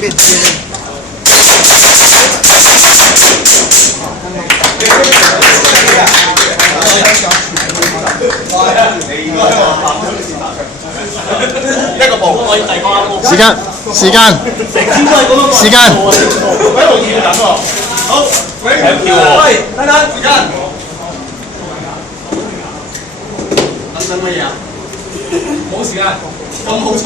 一個步，時間，時間，時間。喺度跳緊喎。好，跳喎。喂，等等，時間。等乜嘢啊？冇時間，咁好彩。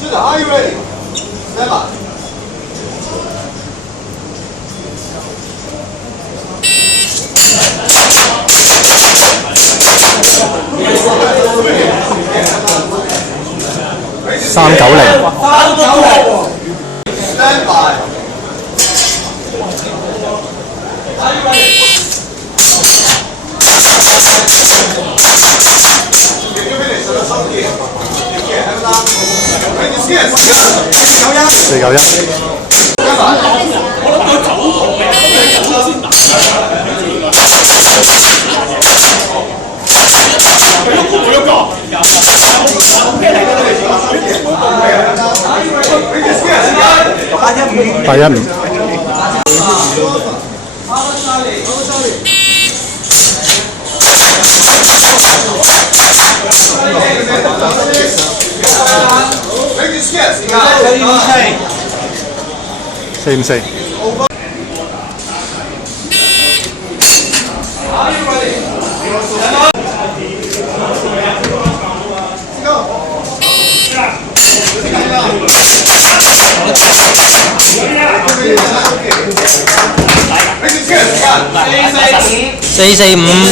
Shooter, are you ready? Stand by. Stand by. Are you ready? If you finish, so let's stop here. Here, have a laugh. Ready, skip. 491。815。454。445。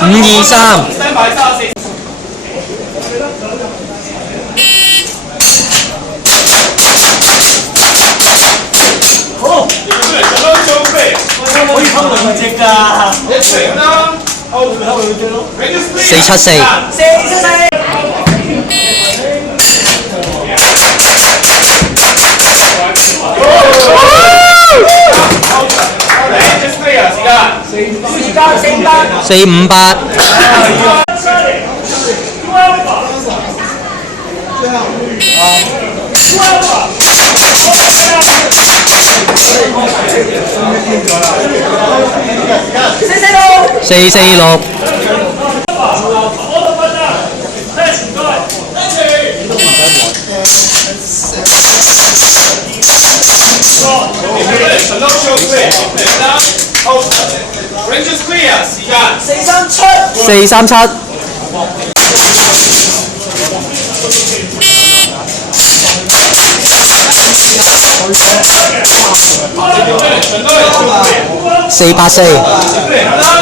523。好，可以偷兩隻㗎。474。458。446。437。484。